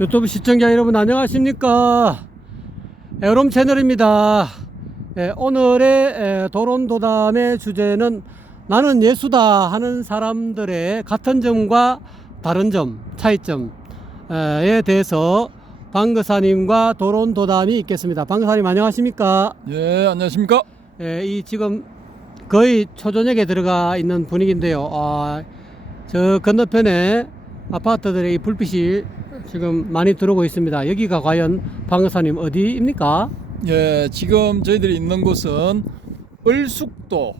유튜브 시청자 여러분 안녕하십니까. 에어롬 채널입니다. 오늘의 도론도담의 주제는 나는 예수다 하는 사람들의 같은 점과 다른 점, 차이점에 대해서 방거사님과 도론도담이 있겠습니다. 방거사님 안녕하십니까. 예, 안녕하십니까. 이 지금 거의 초저녁에 들어가 있는 분위기인데요. 저 건너편에 아파트들의 이 불빛이 지금 많이 들어오고 있습니다. 여기가 과연 방거사님 어디입니까? 예, 지금 저희들이 있는 곳은 을숙도,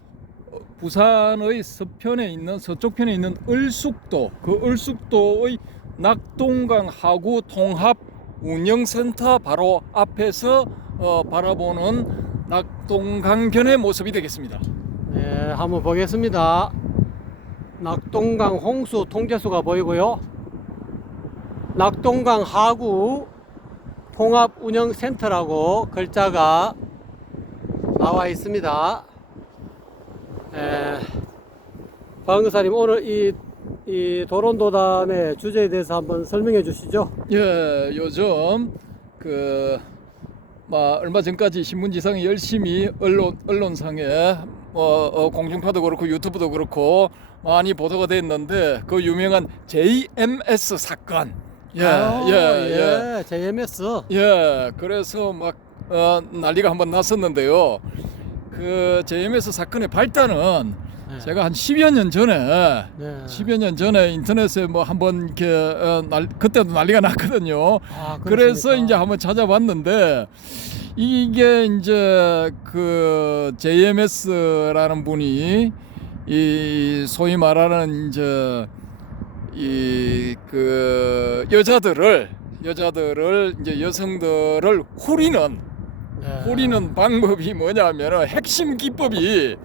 부산의 서편에 있는 서쪽편에 있는 을숙도, 그 을숙도의 낙동강 하구 통합 운영센터 바로 앞에서 바라보는 낙동강변의 모습이 되겠습니다. 네, 한번 보겠습니다. 낙동강 홍수 통제수가 보이고요. 낙동강 하구 통합운영센터라고 글자가 나와 있습니다. 방거사님 오늘 이 도론도담의 주제에 대해서 한번 설명해 주시죠. 예, 요즘 얼마 전까지 신문지상에 열심히 언론상에 공중파도 그렇고 유튜브도 그렇고 많이 보도가 됐는데 그 유명한 JMS 사건. 예. JMS. 예, 그래서 난리가 한번 났었는데요. 그 JMS 사건의 발단은 제가 한 10여 년 전에 10여 년 전에 인터넷에 한번 이렇게 그때도 난리가 났거든요. 그래서 이제 한번 찾아봤는데 이게 이제 그 JMS라는 분이 이 소위 말하는 이제 그 여자들을 이제 여성들을 후리는 방법이 뭐냐면은 핵심 기법이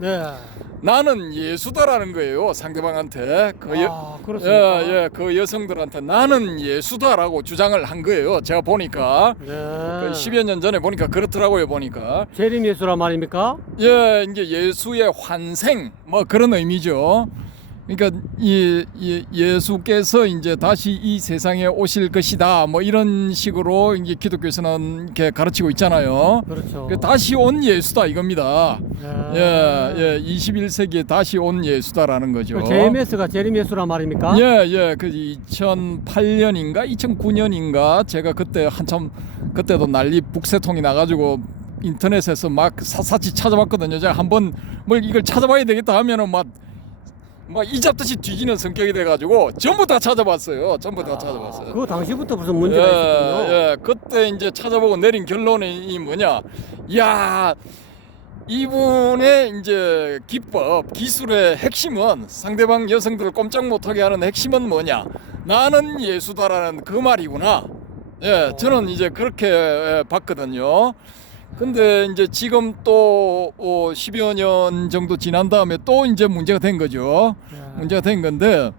나는 예수다라는 거예요. 상대방한테 그렇습니까? 그 여성들한테 나는 예수다라고 주장을 한 거예요. 제가 보니까 그 10여 년 전에 보니까 그렇더라고요. 보니까 재림 예수란 말입니까? 예, 이제 예수의 환생 그런 의미죠. 그러니까 예수께서 이제 다시 이 세상에 오실 것이다 이런 식으로 이제 기독교에서는 이렇게 가르치고 있잖아요. 그렇죠. 다시 온 예수다 이겁니다. 예, 21세기에 다시 온 예수다라는 거죠. JMS가 재림 예수란 말입니까? 예, 그 2008년인가 2009년인가 제가 그때 한참 그때도 난리 북새통이 나가지고 인터넷에서 막 샅샅이 찾아봤거든요. 제가 한번 이걸 찾아봐야 되겠다 하면은 막 이잡듯이 뒤지는 성격이 돼가지고 전부 다 찾아봤어요. 그 당시부터 무슨 문제가 있었군요. 예, 그때 이제 찾아보고 내린 결론이 뭐냐? 야, 이분의 이제 기술의 핵심은 상대방 여성들을 꼼짝 못하게 하는 핵심은 뭐냐? 나는 예수다라는 그 말이구나. 예, 저는 이제 그렇게 봤거든요. 근데 이제 지금 또 10여 년 정도 지난 다음에 또 이제 문제가 된 거죠. 문제가 된 건데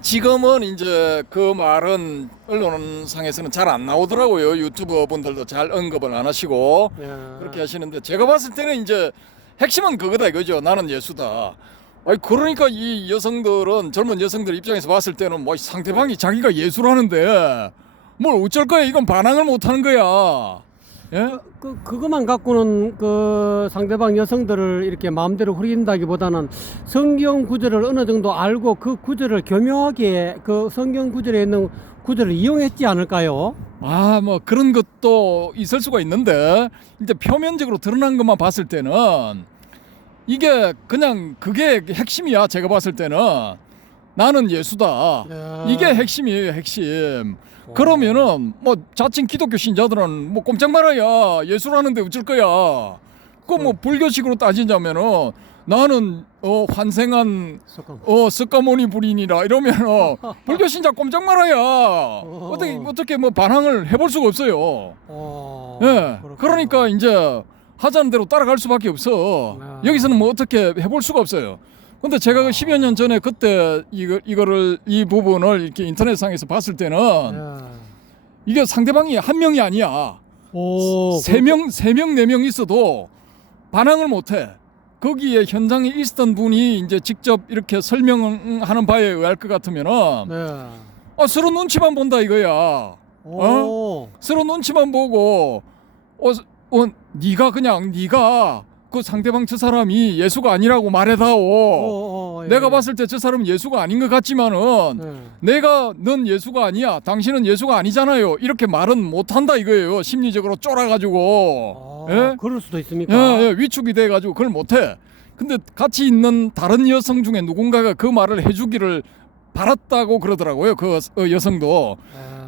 지금은 이제 그 말은 언론상에서는 잘 안 나오더라고요. 유튜버 분들도 잘 언급을 안 하시고 그렇게 하시는데 제가 봤을 때는 이제 핵심은 그거다 이거죠. 나는 예수다. 그러니까 이 여성들은 젊은 여성들 입장에서 봤을 때는 상대방이 자기가 예수라는데 뭘 어쩔 거야. 이건 반항을 못 하는 거야. 예? 그것만 갖고는 그 상대방 여성들을 이렇게 마음대로 후린다기보다는 성경 구절을 어느 정도 알고 그 구절을 교묘하게 그 성경 구절에 있는 구절을 이용했지 않을까요? 그런 것도 있을 수가 있는데 이제 표면적으로 드러난 것만 봤을 때는 이게 그냥 그게 핵심이야. 제가 봤을 때는 나는 예수다. 이게 핵심이에요. 핵심. 그러면은 자칭 기독교 신자들은 꼼짝 말아야 예수라는데 어쩔 거야. 불교식으로 따지자면은 나는 환생한 석가모니 부린이라 이러면은 불교 신자 꼼짝 말아야 어떻게 반항을 해볼 수가 없어요. 예, 그러니까 이제 하자는 대로 따라갈 수밖에 없어. 여기서는 어떻게 해볼 수가 없어요. 근데 제가 10여 년 전에 그때 이 부분을 이렇게 인터넷상에서 봤을 때는 이게 상대방이 한 명이 아니야. 세 명, 네 명 있어도 반항을 못 해. 거기에 현장에 있었던 분이 이제 직접 이렇게 설명하는 바에 의할 것 같으면은 서로 눈치만 본다 이거야. 오. 서로 눈치만 보고 네가 그 상대방 저 사람이 예수가 아니라고 말해다오. 예. 내가 봤을 때 저 사람은 예수가 아닌 것 같지만은 예. 넌 예수가 아니야. 당신은 예수가 아니잖아요. 이렇게 말은 못한다 이거예요. 심리적으로 쫄아가지고. 예? 그럴 수도 있습니까? 예, 위축이 돼가지고 그걸 못해. 근데 같이 있는 다른 여성 중에 누군가가 그 말을 해주기를 바랐다고 그러더라고요. 그 여성도.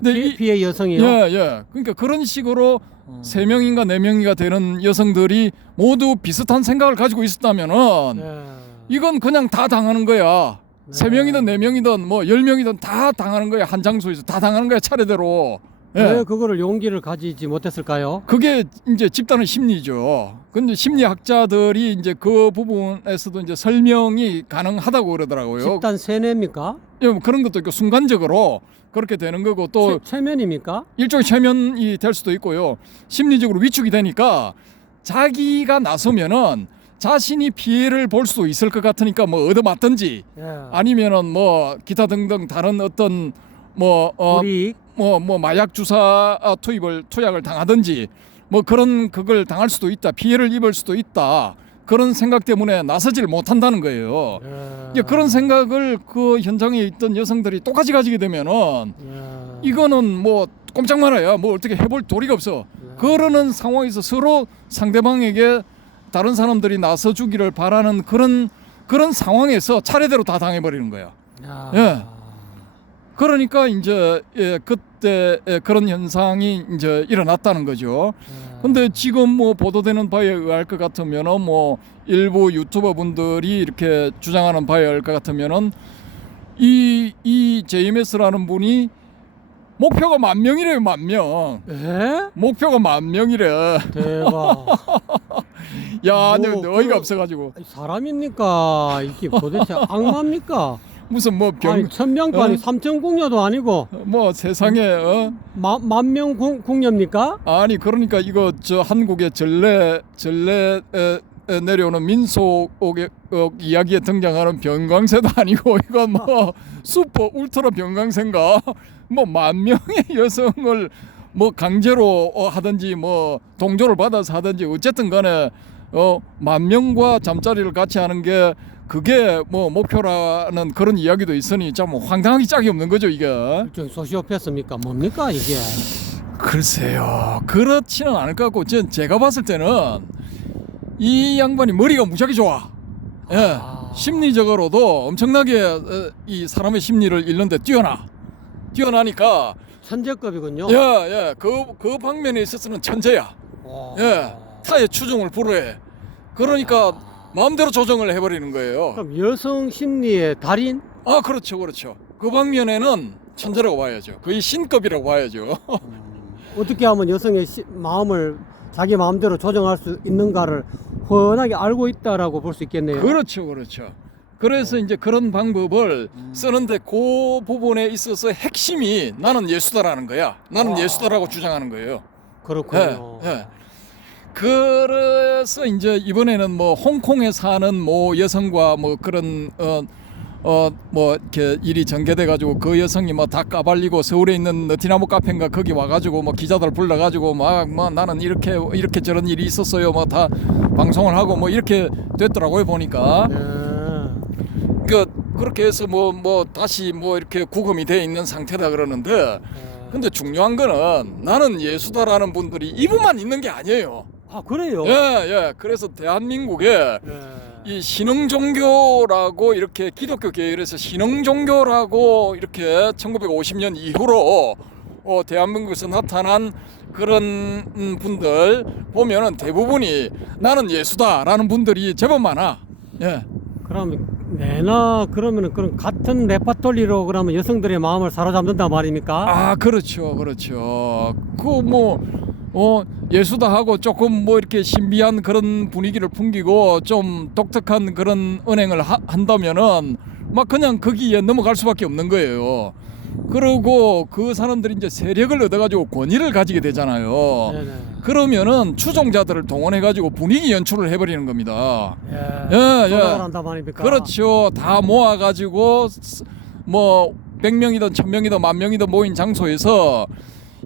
근데 피해 여성이요? 예. 그러니까 그런 식으로 3명인가 4명인가 되는 여성들이 모두 비슷한 생각을 가지고 있었다면은 예. 이건 그냥 다 당하는 거야. 네. 3명이든 4명이든 뭐 10명이든 다 당하는 거야. 한 장소에서 다 당하는 거야. 차례대로. 왜 그거를 용기를 가지지 못했을까요? 그게 이제 집단의 심리죠. 근데 심리학자들이 이제 그 부분에서도 이제 설명이 가능하다고 그러더라고요. 집단 세뇌입니까? 예, 뭐 그런 것도 있고 순간적으로 그렇게 되는 거고 또 최면입니까? 일종의 최면이 될 수도 있고요. 심리적으로 위축이 되니까 자기가 나서면은 자신이 피해를 볼 수도 있을 것 같으니까 뭐 얻어맞든지 예. 아니면은 뭐 기타 등등 다른 어떤 우리 뭐 마약 주사 투약을 당하든지 뭐 그걸 당할 수도 있다. 피해를 입을 수도 있다. 그런 생각 때문에 나서질 못한다는 거예요. 이제 그런 생각을 그 현장에 있던 여성들이 똑같이 가지게 되면은 이거는 뭐 꼼짝 말아야 뭐 어떻게 해볼 도리가 없어. 그러는 상황에서 서로 상대방에게 다른 사람들이 나서주기를 바라는 그런 상황에서 차례대로 다 당해버리는 거야. 예. 그러니까 이제 그때 그런 현상이 이제 일어났다는 거죠. 근데 지금 뭐 보도되는 바에 의할 것 같으면은 뭐 일부 유튜버 분들이 이렇게 주장하는 바에 의할 것 같으면은 이 JMS라는 분이 목표가 10,000명이래요. 10,000명. 예? 목표가 10,000명이래. 대박. 야, 근데 뭐, 어이가 없어가지고 사람입니까? 이게 도대체 악마입니까? 무슨 뭐 아니 1,000명도 아니고 3,000궁녀도 아니고 뭐 세상에 만명 궁녀입니까? 아니 그러니까 이거 저 한국의 전래 내려오는 민속 이야기에 등장하는 병강세도 아니고 이건 뭐 슈퍼 울트라 병강세인가 뭐 10,000명의 여성을 뭐 강제로 하든지 뭐 동조를 받아서 하든지 어쨌든 간에 10,000명과 잠자리를 같이 하는 게 그게 뭐 목표라는 그런 이야기도 있으니 참 황당하기 짝이 없는 거죠 이게. 일종의 소시오패스입니까? 뭡니까 이게? 글쎄요 그렇지는 않을 것 같고 제가 봤을 때는 이 양반이 머리가 무지하게 좋아. 예, 심리적으로도 엄청나게 이 사람의 심리를 읽는데 뛰어나니까 천재급이군요. 예, 그 방면에 있어서는 천재야. 예, 타의 추종을 불허해. 그러니까 마음대로 조정을 해버리는 거예요. 그럼 여성 심리의 달인? 아 그렇죠. 그 방면에는 천재라고 봐야죠. 거의 신급이라고 봐야죠. 어떻게 하면 여성의 마음을 자기 마음대로 조정할 수 있는가를 훤하게 알고 있다라고 볼 수 있겠네요. 그렇죠. 그래서 이제 그런 방법을 쓰는데 그 부분에 있어서 핵심이 나는 예수다라는 거야. 나는 예수다라고 주장하는 거예요. 그렇군요. 예. 그래서 이제 이번에는 뭐 홍콩에 사는 뭐 여성과 뭐 그런 뭐 이렇게 일이 전개돼 가지고 그 여성이 뭐 다 까발리고 서울에 있는 느티나무 카페인가 거기 와가지고 뭐 기자들 불러가지고 막 뭐 나는 이렇게 저런 일이 있었어요. 뭐 다 방송을 하고 뭐 이렇게 됐더라고요 보니까. 그렇게 해서 뭐 다시 뭐 이렇게 구금이 돼 있는 상태다 그러는데. 근데 중요한 거는 나는 예수다라는 분들이 이분만 있는 게 아니에요. 아 그래요? 예. 그래서 대한민국에 이 신흥종교라고 이렇게 기독교 계열에서 신흥종교라고 이렇게 1950년 이후로 대한민국에서 나타난 그런 분들 보면은 대부분이 나는 예수다라는 분들이 제법 많아. 예. 그럼 그러면은 그런 같은 레파토리로 그러면 여성들의 마음을 사로잡는단 말입니까? 아 그렇죠. 그 뭐 예수다 하고 조금 뭐 이렇게 신비한 그런 분위기를 풍기고 좀 독특한 그런 은행을 한다면은 막 그냥 거기에 넘어갈 수밖에 없는 거예요. 그리고 그 사람들이 이제 세력을 얻어가지고 권위를 가지게 되잖아요. 네네. 그러면은 추종자들을 동원해가지고 분위기 연출을 해버리는 겁니다. 예. 한단 말입니까? 그렇죠. 다 모아가지고 뭐 100명이든 1,000명이든 10,000명이든 모인 장소에서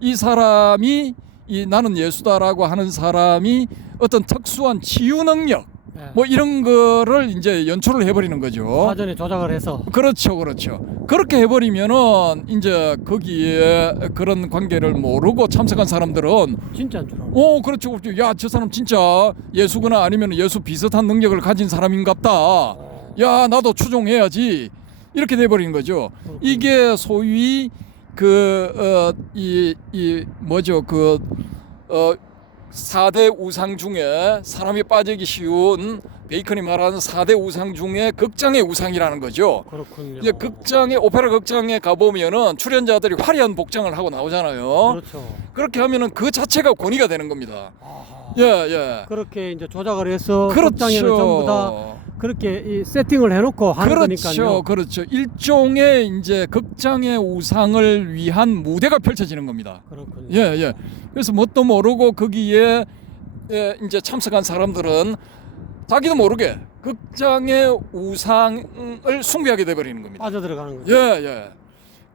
이 사람이 이 나는 예수다라고 하는 사람이 어떤 특수한 치유 능력 예. 뭐 이런 거를 이제 연출을 해버리는 거죠. 사전에 조작을 해서. 그렇죠, 그렇죠. 그렇게 해버리면은 이제 거기에 그런 관계를 모르고 참석한 사람들은 진짜인 줄 알고. 그렇죠, 그렇죠. 야, 저 사람 진짜 예수거나 아니면 예수 비슷한 능력을 가진 사람인갑다. 야, 나도 추종해야지. 이렇게 돼버리는 거죠. 이게 소위 뭐죠, 4대 우상 중에 사람이 빠지기 쉬운 베이컨이 말하는 4대 우상 중에 극장의 우상이라는 거죠. 그렇군요. 이제 극장에 오페라 극장에 가보면은 출연자들이 화려한 복장을 하고 나오잖아요. 그렇죠. 그렇게 하면은 그 자체가 권위가 되는 겁니다. 아하. 예, 예. 그렇게 이제 조작을 해서 그렇죠. 극장에는 전부 다 그렇게 이 세팅을 해놓고 하는 그렇죠, 거니까요. 그렇죠. 일종의 이제 극장의 우상을 위한 무대가 펼쳐지는 겁니다. 그렇군요. 예, 예. 그래서 뭣도 모르고 거기에 이제 참석한 사람들은 자기도 모르게 극장의 우상을 숭배하게 돼버리는 겁니다. 빠져들어가는 거죠. 예, 예.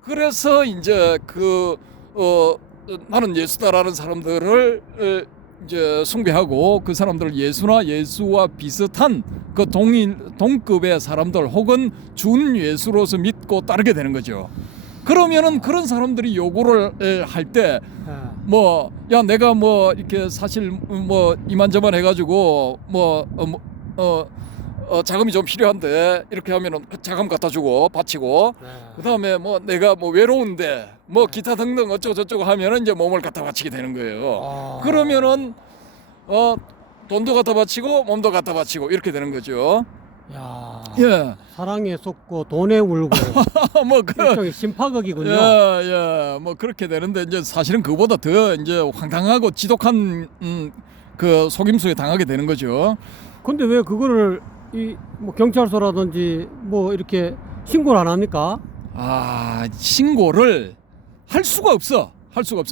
그래서 이제 나는 예수다라는 사람들을 이제 숭배하고 그 사람들을 예수나 예수와 비슷한 그 동급의 사람들 혹은 준 예수로서 믿고 따르게 되는 거죠. 그러면은 그런 사람들이 요구를 할 때 뭐 야 내가 뭐 이렇게 사실 뭐 이만저만 해가지고 자금이 좀 필요한데 이렇게 하면은 그 자금 갖다 주고 바치고 그다음에 뭐 내가 뭐 외로운데 뭐 기타 등등 어쩌고 저쩌고 하면은 이제 몸을 갖다 바치게 되는 거예요. 그러면은 돈도 갖다 바치고 몸도 갖다 바치고 이렇게 되는 거죠. 야, 예. 사랑에 속고 돈에 울고 뭐 일종의 심파극이군요. 예, 뭐 그렇게 되는데 이제 사실은 그보다 더 이제 황당하고 지독한 그 속임수에 당하게 되는 거죠. 근데 왜 그거를 뭐 경찰서라든지 뭐 이렇게 신고를 안 합니까? 신고를 할 수가 없어.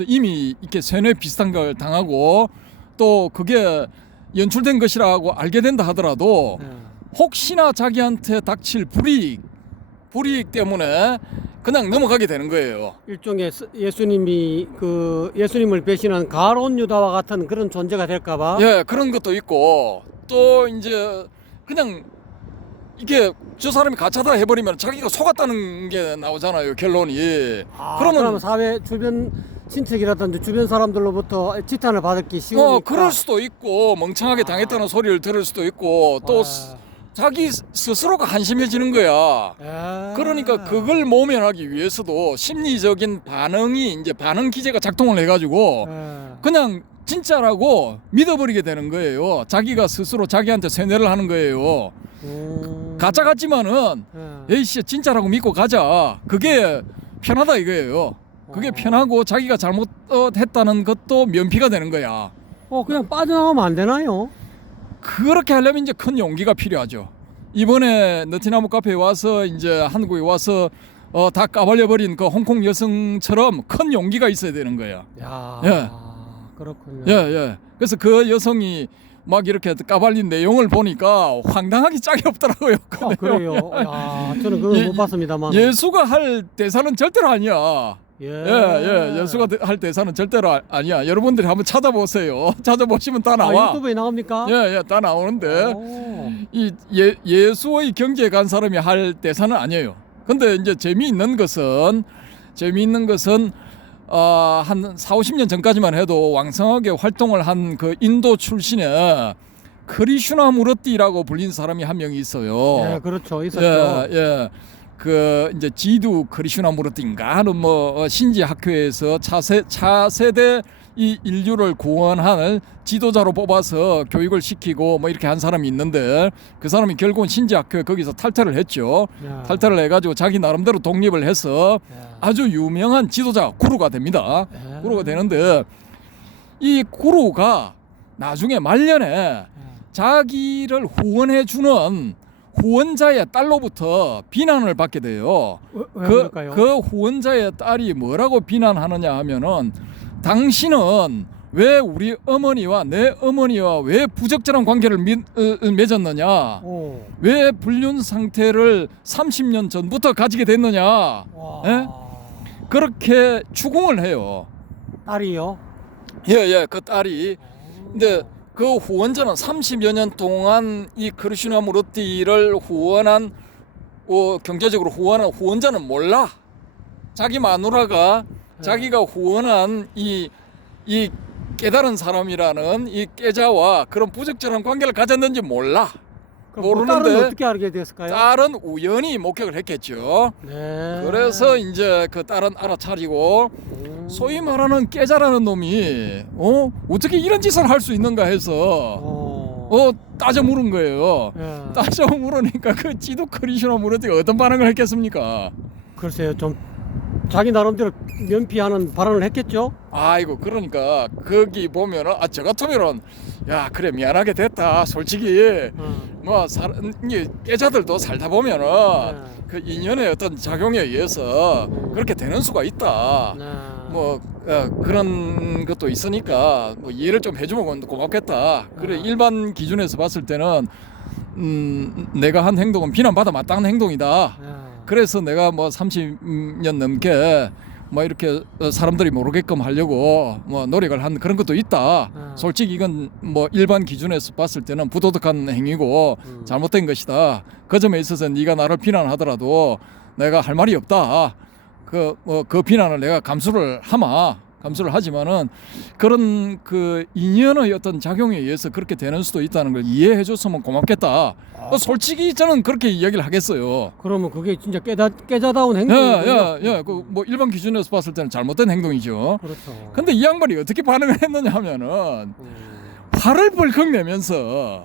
이미 이렇게 세뇌 비슷한 걸 당하고 또 그게 연출된 것이라고 알게 된다 하더라도 혹시나 자기한테 닥칠 불이익 때문에 그냥 넘어가게 되는 거예요. 일종의 예수님이 예수님을 배신한 가론 유다와 같은 그런 존재가 될까봐. 예, 그런 것도 있고 또 이제 그냥 이게 저 사람이 가짜다 해버리면 자기가 속았다는 게 나오잖아요, 결론이. 그러면 사회 주변 친척이라든지 주변 사람들로부터 지탄을 받기 쉬우니까. 그럴 수도 있고 멍청하게 당했다는 소리를 들을 수도 있고 또 자기 스스로가 한심해지는 거야. 그러니까 그걸 모면하기 위해서도 심리적인 반응이 이제 반응 기제가 작동을 해가지고 그냥 진짜라고 믿어버리게 되는 거예요. 자기가 스스로 자기한테 세뇌를 하는 거예요. 가짜 같지만은 에이씨 진짜라고 믿고 가자. 그게 편하다 이거예요. 그게 편하고 자기가 잘못했다는 것도 면피가 되는 거야. 그냥 빠져나가면 안 되나요? 그렇게 하려면 이제 큰 용기가 필요하죠. 이번에 너티나무 카페에 와서 이제 한국에 와서 다 까발려 버린 그 홍콩 여성처럼 큰 용기가 있어야 되는 거야. 예. 그렇군요. 예. 그래서 그 여성이 막 이렇게 까발린 내용을 보니까 황당하기 짝이 없더라고요. 그래요. 저는 그걸 못 봤습니다만. 예수가 할 대사는 절대로 아니야. 예. 예수가 할 대사는 절대로 아니야. 여러분들이 한번 찾아보세요. 찾아보시면 다 나와. 유튜브에 나옵니까? 예, 다 나오는데 예수의 경지에 간 사람이 할 대사는 아니에요. 근데 이제 재미있는 것은 한 4-50년 전까지만 해도 왕성하게 활동을 한 그 인도 출신의 크리슈나무르티라고 불린 사람이 한 명이 있어요. 예, 그렇죠. 있었죠. 예. 그 이제 지두 크리슈나무르티인가 하는 뭐 신지 학교에서 차세대 이 인류를 구원할 지도자로 뽑아서 교육을 시키고 뭐 이렇게 한 사람이 있는데 그 사람이 결국은 신지 학교에 거기서 탈퇴를 했죠. 탈퇴를 해가지고 자기 나름대로 독립을 해서 아주 유명한 지도자 구루가 됩니다. 구루가 되는데 이 구루가 나중에 말년에 자기를 후원해주는 후원자의 딸로부터 비난을 받게 돼요. 그 후원자의 딸이 뭐라고 비난하느냐 하면은 당신은 왜 우리 어머니와 내 어머니와 왜 부적절한 관계를 맺었느냐? 왜 불륜 상태를 30년 전부터 가지게 됐느냐? 예? 그렇게 추궁을 해요. 딸이요? 예, 그 딸이. 근데 그 후원자는 30여 년 동안 이 크리슈나무르티를 후원한 경제적으로 후원한 후원자는 몰라. 자기 마누라가 자기가 후원한 이 깨달은 사람이라는 이 깨자와 그런 부적절한 관계를 가졌는지 몰라. 그럼 그 모르는데 딸은 어떻게 알게 됐을까요? 딸은 우연히 목격을 했겠죠. 네. 그래서 이제 그 딸은 알아차리고 소위 말하는 깨자라는 놈이 어떻게 이런 짓을 할 수 있는가 해서 따져 물은 거예요. 예. 따져 물으니까 그 지도 크리슈나무르티가 어떤 반응을 했겠습니까? 글쎄요, 좀 자기 나름대로 면피하는 발언을 했겠죠? 아이고, 그러니까 거기 보면은 저 같으면은 야, 그래, 미안하게 됐다. 솔직히 뭐 이제 깨자들도 살다 보면은 그 인연의 어떤 작용에 의해서 그렇게 되는 수가 있다. 네. 뭐 그런 것도 있으니까 뭐 이해를 좀 해주면 고맙겠다. 그래, 일반 기준에서 봤을 때는 내가 한 행동은 비난받아 마땅한 행동이다. 예. 그래서 내가 뭐 30년 넘게 뭐 이렇게 사람들이 모르게끔 하려고 뭐 노력을 한 그런 것도 있다. 솔직히 이건 뭐 일반 기준에서 봤을 때는 부도덕한 행위고 잘못된 것이다. 그 점에 있어서 네가 나를 비난하더라도 내가 할 말이 없다. 그 비난을 내가 감수를 하지만은 그런 그 인연의 어떤 작용에 의해서 그렇게 되는 수도 있다는 걸 이해해 줬으면 고맙겠다. 솔직히 저는 그렇게 이야기를 하겠어요. 그러면 그게 진짜 깨자다운 행동이군요. 그 뭐 일반 기준에서 봤을 때는 잘못된 행동이죠. 그렇죠. 근데 이 양반이 어떻게 반응을 했느냐 하면은 화를 벌컥 내면서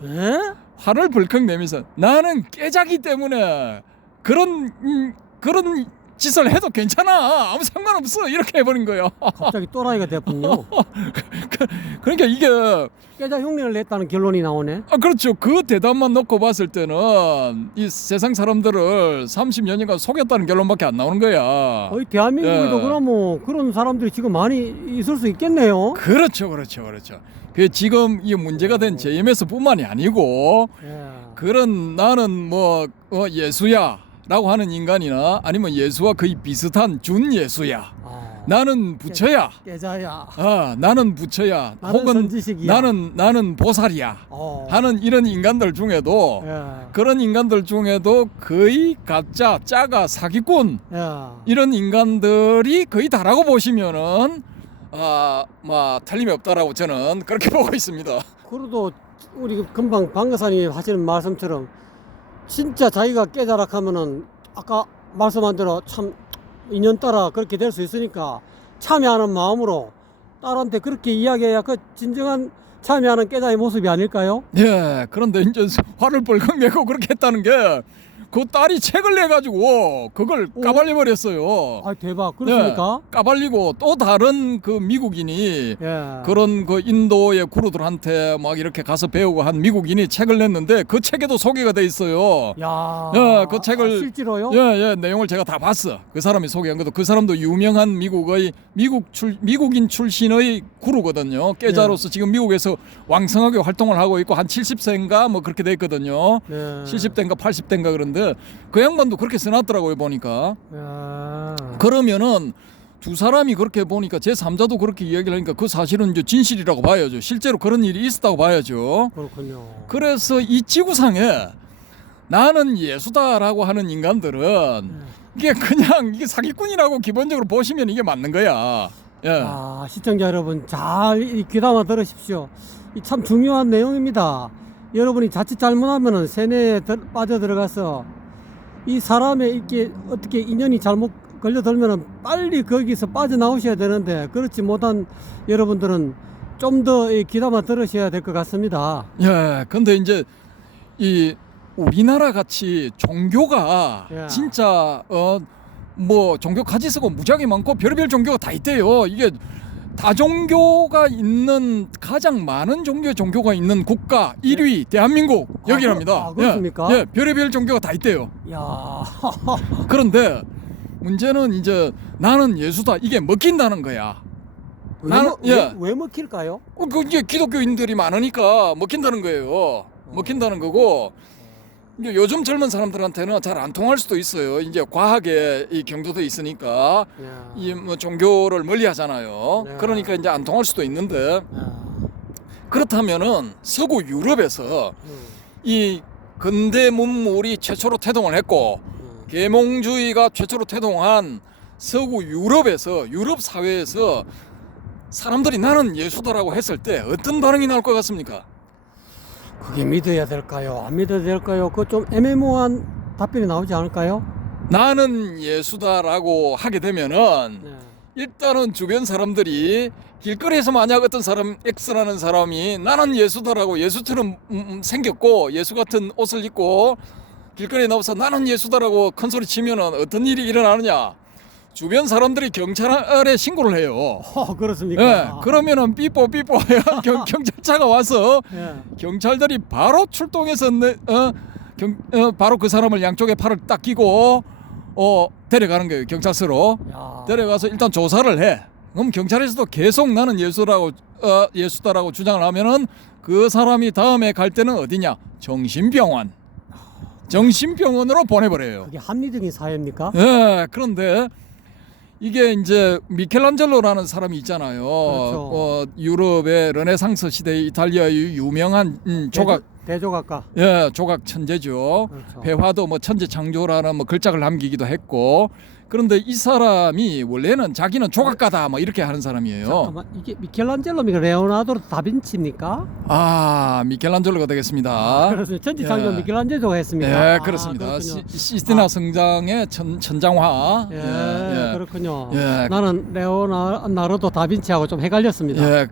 나는 깨자기 때문에 그런 짓을 해도 괜찮아, 아무 상관없어, 이렇게 해버린 거예요. 갑자기 또라이가 됐군요. 그러니까 이게 깨자 흉내를 냈다는 결론이 나오네. 그렇죠. 그 대답만 놓고 봤을 때는 이 세상 사람들을 30년간 속였다는 결론밖에 안 나오는 거야. 거의 대한민국에도 예. 그러면 그런 사람들이 지금 많이 있을 수 있겠네요. 그렇죠. 그 지금 이 문제가 된 JMS뿐만이 아니고 예. 그런 나는 뭐 예수야라고 하는 인간이나 아니면 예수와 거의 비슷한 준예수야. 나는 부처야. 깨자야. 나는 부처야. 나는 혹은 선지식이야. 나는 보살이야. 하는 이런 인간들 중에도 예. 그런 인간들 중에도 거의 가짜, 짜가, 사기꾼 예. 이런 인간들이 거의 다라고 보시면은 뭐 틀림이 없다라고 저는 그렇게 보고 있습니다. 그래도 우리 금방 방거사님 하시는 말씀처럼 진짜 자기가 깨자락하면은 아까 말씀한 대로 참 인연 따라 그렇게 될 수 있으니까 참여하는 마음으로 딸한테 그렇게 이야기해야 그 진정한 참여하는 깨자의 모습이 아닐까요? 예, 그런데 이제 화를 벌컥 내고 그렇게 했다는 게 그 딸이 책을 내가지고 그걸 까발려 버렸어요. 아, 대박. 그렇습니까? 까발리고 또 다른 그 미국인이 예. 그런 그 인도의 구루들한테 막 이렇게 가서 배우고 한 미국인이 책을 냈는데 그 책에도 소개가 돼 있어요. 야. 예, 그 책을 실제로요? 예, 내용을 제가 다 봤어. 그 사람이 소개한 것도 그 사람도 유명한 미국인 출신의 구루거든요. 깨자로서 지금 미국에서 왕성하게 활동을 하고 있고 한 70세인가 뭐 그렇게 돼 있거든요. 네. 70대인가 80대인가 그런데 그 양반도 그렇게 써놨더라고요 보니까. 야. 그러면은 두 사람이 그렇게 보니까 제3자도 그렇게 이야기를 하니까 그 사실은 이제 진실이라고 봐야죠. 실제로 그런 일이 있었다고 봐야죠. 그렇군요. 그래서 이 지구상에 나는 예수다라고 하는 인간들은 이게 그냥 이게 사기꾼이라고 기본적으로 보시면 이게 맞는 거야. 예. 시청자 여러분 잘 귀담아 들으십시오. 이 참 중요한 내용입니다. 여러분이 자칫 잘못하면은 세뇌에 빠져 들어가서 이 사람의 이게 어떻게 인연이 잘못 걸려들면은 빨리 거기서 빠져나오셔야 되는데 그렇지 못한 여러분들은 좀 더 귀담아 들으셔야 될 것 같습니다. 예. 근데 이제 이 우리나라 같이 종교가 예. 진짜 뭐 종교 가지수가 무지하게 많고 별의별 종교가 다 있대요. 이게 다종교가 있는 가장 많은 종교가 있는 국가 1위 대한민국 여기랍니다. 그렇습니까? 예, 별의별 종교가 다 있대요. 야. 그런데 문제는 이제 나는 예수다 이게 먹힌다는 거야. 왜 먹힐까요? 그 이제 기독교인들이 많으니까 먹힌다는 거예요. 먹힌다는 거고 이제 요즘 젊은 사람들한테는 잘 안 통할 수도 있어요. 이제 과학의 이 경도도 있으니까 야. 이 뭐 종교를 멀리 하잖아요. 네. 그러니까 이제 안 통할 수도 있는데 야. 그렇다면은 서구 유럽에서 음, 이 근대 문물이 최초로 태동을 했고 계몽주의가 최초로 태동한 서구 유럽에서 유럽 사회에서 사람들이 나는 예수다라고 했을 때 어떤 반응이 나올 것 같습니까? 그게 믿어야 될까요? 안 믿어야 될까요? 그 좀 애매모호한 답변이 나오지 않을까요? 나는 예수다라고 하게 되면은 네. 일단은 주변 사람들이 길거리에서 만약 어떤 사람 X라는 사람이 나는 예수다라고 예수처럼 생겼고 예수 같은 옷을 입고 길거리에 나와서 나는 예수다라고 큰 소리 치면은 어떤 일이 일어나느냐? 주변 사람들이 경찰에 신고를 해요. 그렇습니까? 예, 그러면은 삐뽀 경찰차가 와서 예. 경찰들이 바로 출동해서 바로 그 사람을 양쪽에 팔을 딱 끼고 데려가는 거예요. 경찰서로 야. 데려가서 일단 조사를 해. 그럼 경찰에서도 계속 나는 예수다라고 주장을 하면은 그 사람이 다음에 갈 때는 어디냐? 정신병원으로 보내버려요. 그게 합리적인 사회입니까? 예, 그런데 이게 이제 미켈란젤로라는 사람이 있잖아요. 그렇죠. 유럽의 르네상스 시대 이탈리아의 유명한 조각, 대조각가. 예, 조각 천재죠. 그렇죠. 배화도 뭐 천재 창조라는 뭐 글작을 남기기도 했고. 그런데 이 사람이 원래는 자기는 조각가다 뭐 이렇게 하는 사람이에요. 잠깐만, 이게 미켈란젤로입니까? 레오나르도 다빈치입니까? 아, 미켈란젤로가 되겠습니다. 그렇습니다. 천지창조 예. 미켈란젤로가 했습니까? 예, 그렇습니다. 그렇군요. 시스티나 성장의 천장화. 예, 그렇군요. 예. 나는 레오나르도 다빈치하고 좀 헷갈렸습니다. 예.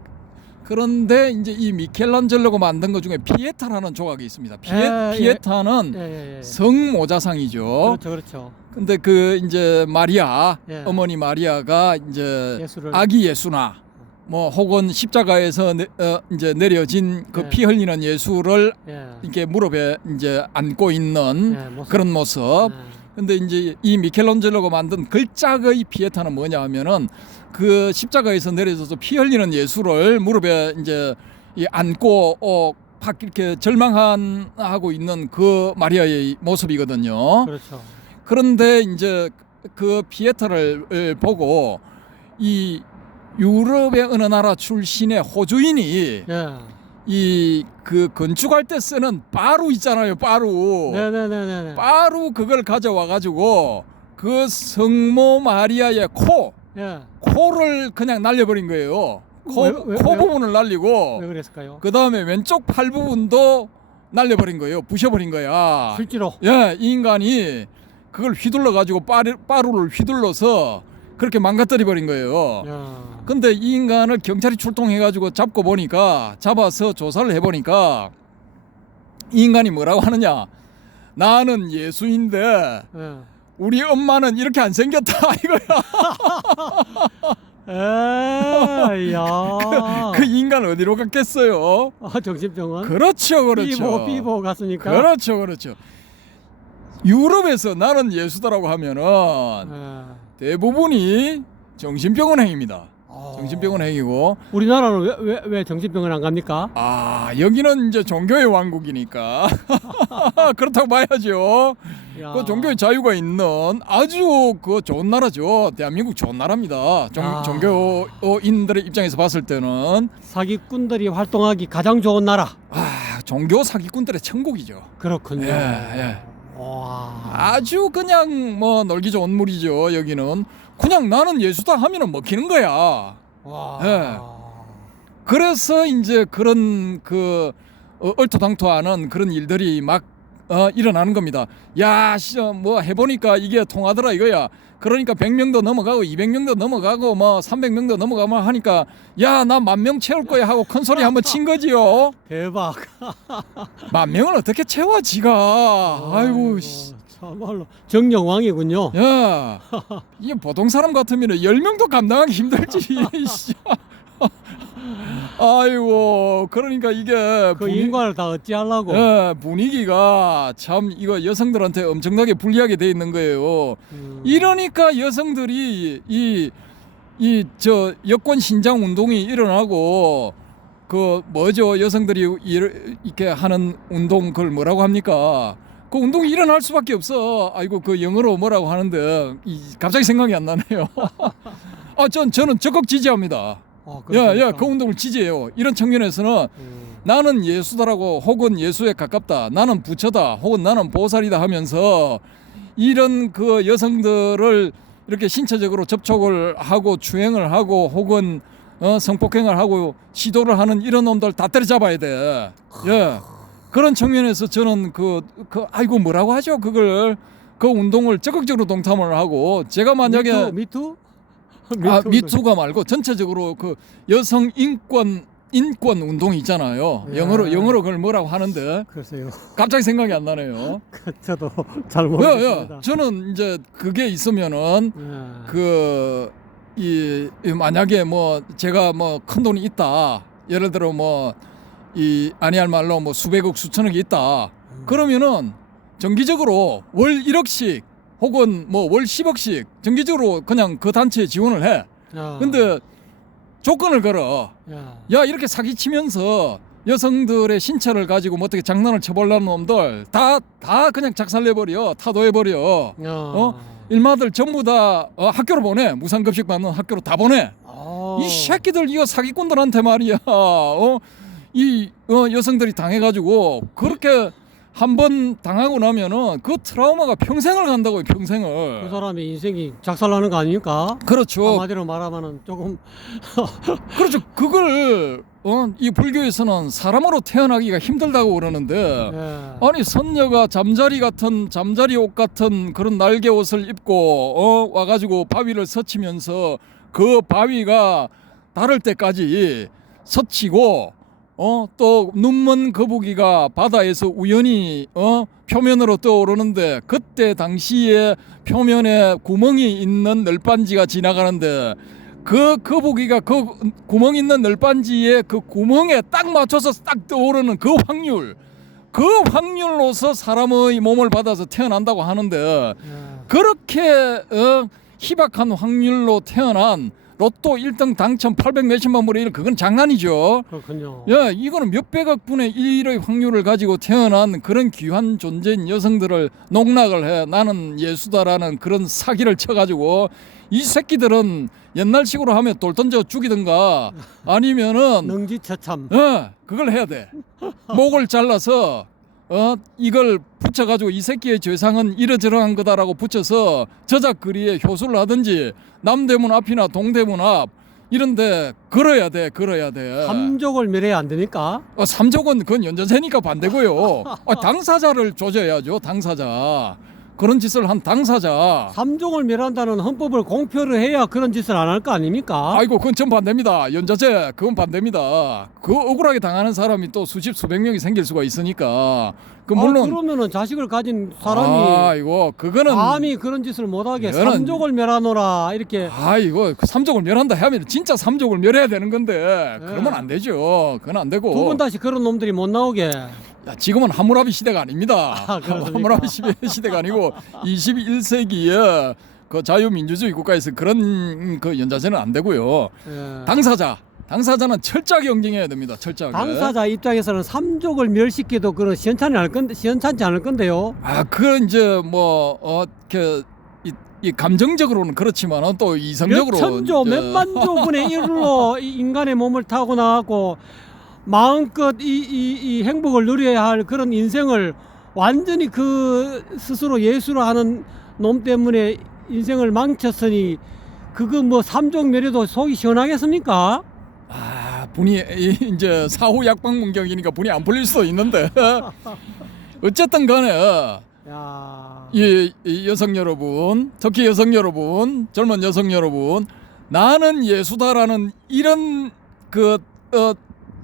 그런데 이제 이 미켈란젤로가 만든 것 중에 피에타라는 조각이 있습니다. 예. 피에타는 예. 성모자상이죠. 그렇죠, 그렇죠. 근데 그 이제 마리아, 예. 어머니 마리아가 이제 예수를 아기 예수나 뭐 혹은 십자가에서 이제 내려진 그 예. 피 흘리는 예수를 예. 이렇게 무릎에 이제 안고 있는 예, 모습. 그런 모습. 예. 근데 이제 이 미켈란젤로가 만든 글작의 피에타는 뭐냐 하면은 그 십자가에서 내려져서 피 흘리는 예수를 무릎에 이제 이 안고 팍 이렇게 절망하고 있는 그 마리아의 모습이거든요. 그렇죠. 그런데 이제 그 피에타를 보고 이 유럽의 어느 나라 출신의 호주인이 예. 이 그 건축할 때 쓰는 바루 있잖아요. 바루. 네네네네. 바로 그걸 가져와 가지고 그 성모 마리아의 예. 코를 그냥 날려버린 거예요. 코 부분을 날리고 왜 그랬을까요? 그 다음에 왼쪽 팔 부분도 날려버린 거예요. 부셔버린 거야. 실제로. 예, 이 인간이 그걸 휘둘러 가지고 바루를 휘둘러서 그렇게 망가뜨려 버린 거예요. 야. 근데 이 인간을 경찰이 출동해 가지고 잡아서 조사를 해보니까 이 인간이 뭐라고 하느냐? 나는 예수인데 예. 우리 엄마는 이렇게 안 생겼다 이거야. 야. 그 인간 어디로 갔겠어요? 정신병원. 그렇죠. 삐보 갔으니까. 그렇죠. 유럽에서 나는 예수다라고 하면은 예. 대부분이 정신병원 행위입니다. 정신병원 행위고. 우리나라는 왜 정신병원 안 갑니까? 아, 여기는 이제 종교의 왕국이니까 그렇다고 봐야죠. 야. 그 종교의 자유가 있는 아주 그 좋은 나라죠. 대한민국 좋은 나라입니다. 아. 종교인들의 입장에서 봤을 때는 사기꾼들이 활동하기 가장 좋은 나라. 종교 사기꾼들의 천국이죠. 그렇군요. 예. 와. 아주 그냥 뭐 놀기 좋은 물이죠. 여기는 그냥 나는 예수다 하면은 먹히는 거야. 와. 예. 그래서 이제 그런 그 얼토당토하는 그런 일들이 막 일어나는 겁니다. 야, 뭐 해보니까 이게 통하더라 이거야. 그러니까 100명도 넘어가고 200명도 넘어가고 뭐 300명도 넘어가면 하니까 야, 나 10,000명 채울 거야 하고 큰 소리 한번 친 거지요. 대박. 10,000명을 어떻게 채워 지가. 아이고 씨. 참말로 정령왕이군요. 야, 이게 보통 사람 같으면 10명도 감당하기 힘들지. 아이고, 그러니까 이게 그 인간을 다 어찌하려고. 예, 분위기가 참 이거 여성들한테 엄청나게 불리하게 돼 있는 거예요. 이러니까 여성들이 이 저 여권 신장 운동이 일어나고 그 뭐죠? 여성들이 이렇게 하는 운동 그걸 뭐라고 합니까? 그 운동이 일어날 수밖에 없어. 아이고 그 영어로 뭐라고 하는데 갑자기 생각이 안 나네요. 저는 적극 지지합니다. 그렇습니까? 그 운동을 지지해요. 이런 측면에서는 나는 예수다라고 혹은 예수에 가깝다, 나는 부처다, 혹은 나는 보살이다 하면서 이런 그 여성들을 이렇게 신체적으로 접촉을 하고 추행을 하고 혹은 성폭행을 하고 시도를 하는 이런 놈들 다 때려잡아야 돼. 예. 그런 측면에서 저는 아이고 뭐라고 하죠? 그 운동을 적극적으로 동참을 하고 제가 만약에 미투? 미투가 말고 전체적으로 그 여성 인권 운동 있잖아요. 예. 영어로 그걸 뭐라고 하는데 글쎄요. 갑자기 생각이 안 나네요. 저도 잘 모르겠습니다. 저는 이제 그게 있으면은 이 만약에 뭐 제가 뭐 큰 돈이 있다. 예를 들어 뭐 아니할 말로 뭐 수백억 수천억이 있다. 그러면은 정기적으로 월 1억씩 혹은 뭐 월 10억씩 정기적으로 그냥 그 단체에 지원을 해. 근데 조건을 걸어. 야 이렇게 사기치면서 여성들의 신체를 가지고 뭐 어떻게 장난을 쳐보려는 놈들 다 그냥 작살내버려. 타도해버려. 일마들 전부 다 학교로 보내. 무상급식 받는 학교로 다 보내. 이 새끼들 이거 사기꾼들한테 말이야. 여성들이 당해가지고 그렇게 한번 당하고 나면은 그 트라우마가 평생을 간다고요. 평생을. 그 사람의 인생이 작살나는 거 아닙니까? 그렇죠. 한마디로 말하면은 조금 그렇죠. 그걸 이 불교에서는 사람으로 태어나기가 힘들다고 그러는데 아니 선녀가 잠자리 옷 같은 그런 날개 옷을 입고 와가지고 바위를 서치면서 그 바위가 닳을 때까지 서치고 또 눈먼 거북이가 바다에서 우연히 표면으로 떠오르는데 그때 당시에 표면에 구멍이 있는 널빤지가 지나가는데 그 거북이가 그 구멍 있는 널빤지에 그 구멍에 딱 맞춰서 딱 떠오르는 그 확률로서 사람의 몸을 받아서 태어난다고 하는데 그렇게 희박한 확률로 태어난 로또 1등 당첨 800 몇십만 불의 1 그건 장난이죠. 그렇군요. 이거는 몇백억 분의 1의 확률을 가지고 태어난 그런 귀한 존재인 여성들을 농락을 해. 나는 예수다라는 그런 사기를 쳐가지고 이 새끼들은 옛날식으로 하면 돌 던져 죽이든가 아니면은 능지처참. 그걸 해야 돼. 목을 잘라서 이걸 붙여가지고 이 새끼의 죄상은 이러저러한 거다라고 붙여서 저작거리에 효수를 하든지 남대문 앞이나 동대문 앞 이런데 걸어야 돼. 삼족을 멸해야 안 되니까. 삼족은 그건 연전세니까 반대고요. 당사자를 조져야죠. 당사자. 그런 짓을 한 당사자. 삼족을 멸한다는 헌법을 공표를 해야 그런 짓을 안 할 거 아닙니까? 아이고 그건 전 반대입니다. 연자제 그건 반대입니다. 그 억울하게 당하는 사람이 또 수백 명이 생길 수가 있으니까 그 물론 그러면은 자식을 가진 사람이 이거 그거는 감히 그런 짓을 못하게 이거는- 삼족을 멸하노라 이렇게. 이거 삼족을 멸한다 하면 진짜 삼족을 멸해야 되는 건데 그러면 안 되죠. 그건 안 되고 두 번 다시 그런 놈들이 못 나오게. 지금은 하무라비 시대가 아닙니다. 그렇습니까? 하무라비 시대가 아니고 21세기에 그 자유민주주의 국가에서 그런 그 연자제는 안 되고요. 당사자는 철저하게 경쟁해야 됩니다. 철저하게. 당사자 입장에서는 삼족을 멸시키도 그런 시원찮지 않을 건데요. 그건 이제 이 감정적으로는 그렇지만 또 이성적으로 몇 천조, 이제 몇만조 분의 1로 인간의 몸을 타고 나왔고 마음껏 이 행복을 누려야 할 그런 인생을 완전히 그 스스로 예수로 하는 놈 때문에 인생을 망쳤으니 그거 뭐 삼족 멸해도 속이 시원하겠습니까? 분이 이제 사후 약방 문경이니까 분이 안 풀릴 수도 있는데 어쨌든 간에 이 여성 여러분, 특히 여성 여러분, 젊은 여성 여러분, 나는 예수다라는 이런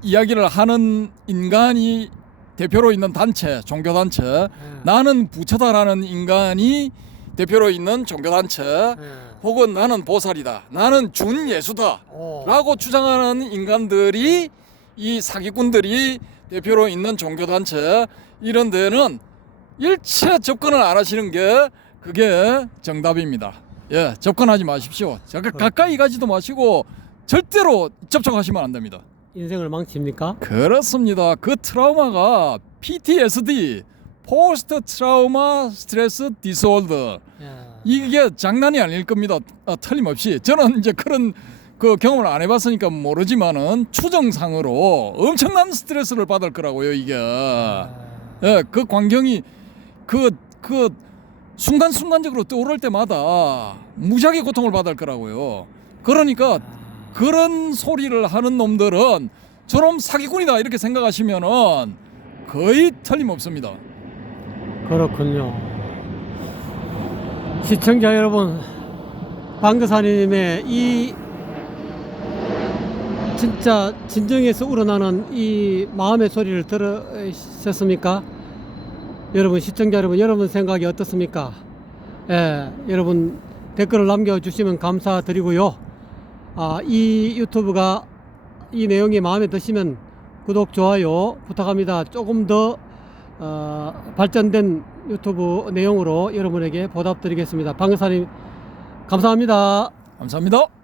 이야기를 하는 인간이 대표로 있는 단체, 종교단체, 나는 부처다라는 인간이 대표로 있는 종교단체, 혹은 나는 보살이다, 나는 준예수다 라고 주장하는 인간들이 이 사기꾼들이 대표로 있는 종교단체 이런 데는 일체 접근을 안 하시는 게 그게 정답입니다. 접근하지 마십시오. 가까이 가지도 마시고 절대로 접촉하시면 안 됩니다. 인생을 망칩니까? 그렇습니다. 그 트라우마가 PTSD, 포스트 트라우마 스트레스 디스오더. 이게 장난이 아닐 겁니다. 틀림없이. 저는 이제 그런 그 경험을 안 해봤으니까 모르지만은 추정상으로 엄청난 스트레스를 받을 거라고요. 이게 예, 그 광경이 그 순간순간적으로 떠오를 때마다 무지하게 고통을 받을 거라고요. 그러니까 그런 소리를 하는 놈들은 저놈 사기꾼이다 이렇게 생각하시면은 거의 틀림없습니다. 그렇군요. 시청자 여러분, 방그사님의 이 진짜 진정에서 우러나는 이 마음의 소리를 들으셨습니까? 여러분, 시청자 여러분, 여러분 생각이 어떻습니까? 여러분 댓글을 남겨주시면 감사드리고요. 이 유튜브가 이 내용이 마음에 드시면 구독, 좋아요 부탁합니다. 조금 더 발전된 유튜브 내용으로 여러분에게 보답드리겠습니다. 방금사님 감사합니다. 감사합니다.